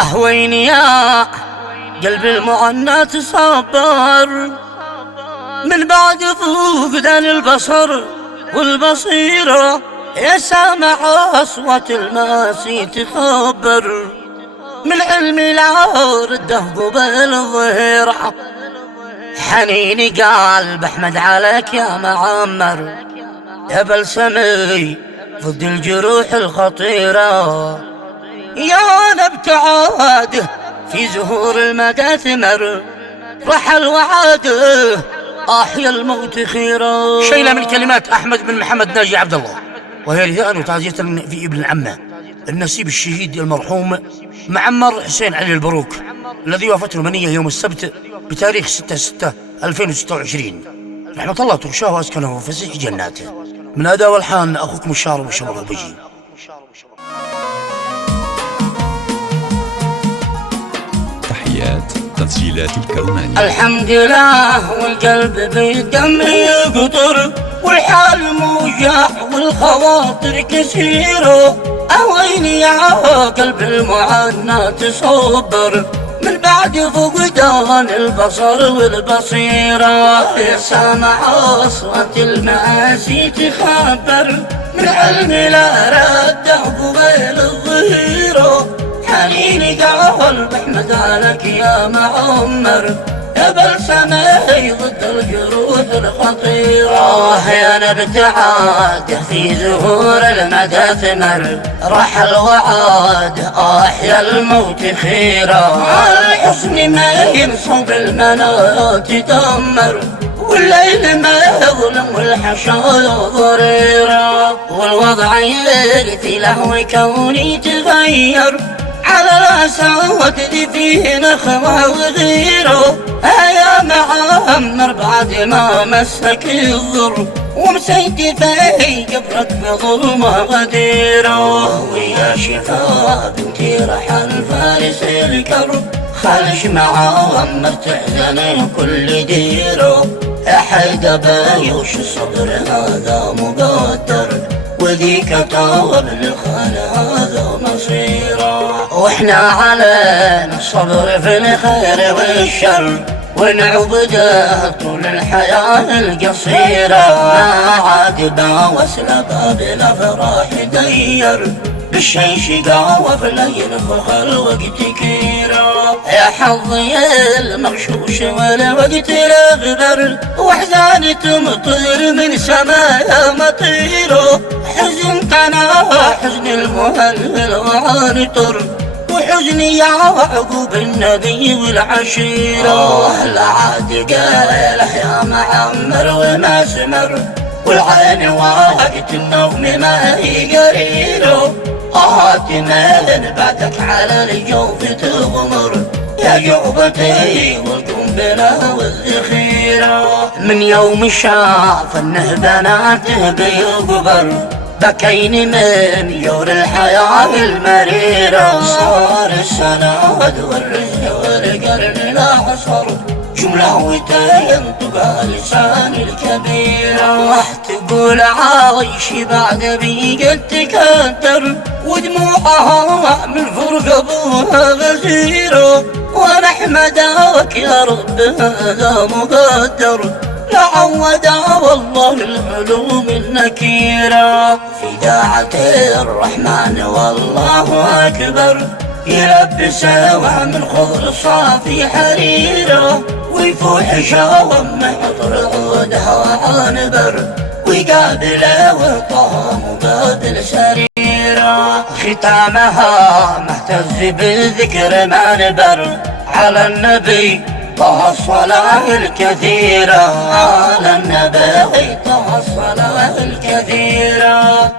أهوين يا قلب المعنى تصبر من بعد فقدان البصر والبصيرة، يا سامع أصوات الماسي تخبر من علمي لا رده قبل الظهيرة. حنيني قلب أحمد عليك يا معمر، يا بلسمي ضد الجروح الخطيرة، يا نبت عاده في زهور المدى ثمر، رحل وعاده أحيا الموت خيرا. شيلة من كلمات أحمد بن محمد ناجي عبد الله، وهي رثاء وتعزية في ابن العمة النسيب الشهيد المرحوم معمر حسين علي البروك، الذي وافته المنية يوم السبت بتاريخ 6/6/2026. رحمة الله تغشاه وأسكنه في فسيح جناته. من أداء والحان أخوكم الشاعر والشمر البجي. تحيات تسجيلات الكرماني. الحمد لله والقلب بالدم يقطر، والحال موجع والخواطر كثيرة. أوين يا قلب المعنى تصبر من بعد فقدان البصر والبصيرة، يا سامع أصوات المآسي تخبر من علم لا رده قبيل الظهيرة. حنيني قلب أحمد عليك يا معمر، يا بلسمي ضد الجروح الخطيرة، يا نبت عاده في زهور المدى ثمر، رحل وعاد أحيا الموت خيرا. الحسن ما ينصب المنات تدمر، والليل ما يظلم والحشايا ضريرة، والوضع يرثي لهو كوني تغير على الأسود فيه نخوة وغيره. يا معمر بعد ما مسك الضر ومسيت في قبرك بظلمة غديره، ويا شفا بنتي رحل فارس الكرب، خالش معمر تحزن كل ديره. يا حيدة بايوش الصبر هذا مقدر، وذيك طاول لخال هذا مصيره. واحنا علينا الصبر في الخير والشر، ونعبده طول الحياة القصيرة. ما عاد باوسل باب الافراح دير، بالشي شقاوة في الليل فخر وقت كيرا. يا حظي المغشوش والوقت الاغبر، واحزان تمطر من سمايا مطيره. حزن قنا حزن المهلل وعانطر، وحزني يعقوب النبي والعشيرة. العاد قاله يا معمر وما سمر، والعين وقت النوم ما هي قريره. من بعدك على الجوف تغمر، يا جعبتي والقنبلة والذخيرة. من يوم شاف انه بناته بيقبر، بكين من جور الحياة المريرة. صار السناد والرزق والقرن لا حصر، جملة وتينطق لسان الكبيرة. راح تقول عايش بعد بيقل تكدر، ودموعها من فرق ابوها غزيرة. وانا احمدك يا رب هذا مقدر، لعودا والله العلوم النكيرة. في داعة الرحمن والله أكبر، يلبس من خضر صافي حريرة، ويفوح شاوم محضر عودها وعنبر، ويقابله وطه مقابل سريرة. ختامها مهتز بالذكر منبر، على النبي طه الصلاة الكثيرة، على النبي طه الصلاة الكثيرة.